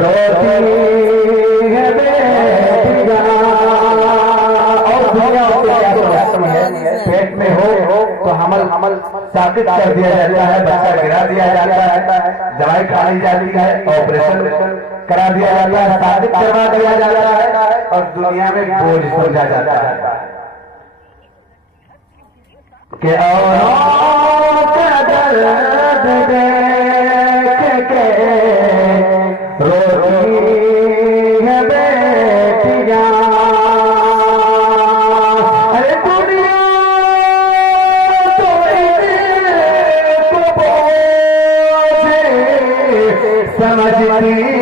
रोती है बेटियां और दुनिया है पेट में हो तो हमल साबित कर दिया जाता है, बच्चा गिरा दिया जाता है, दवाई खाई जाती है, ऑपरेशन करा दिया जाता है, साबित करवा दिया जाता है और दुनिया में बोझ समझा जाता है कि औरों का दर्द देख के रोती है बेटियां। अरे दुनिया तो इनको बोझ समझती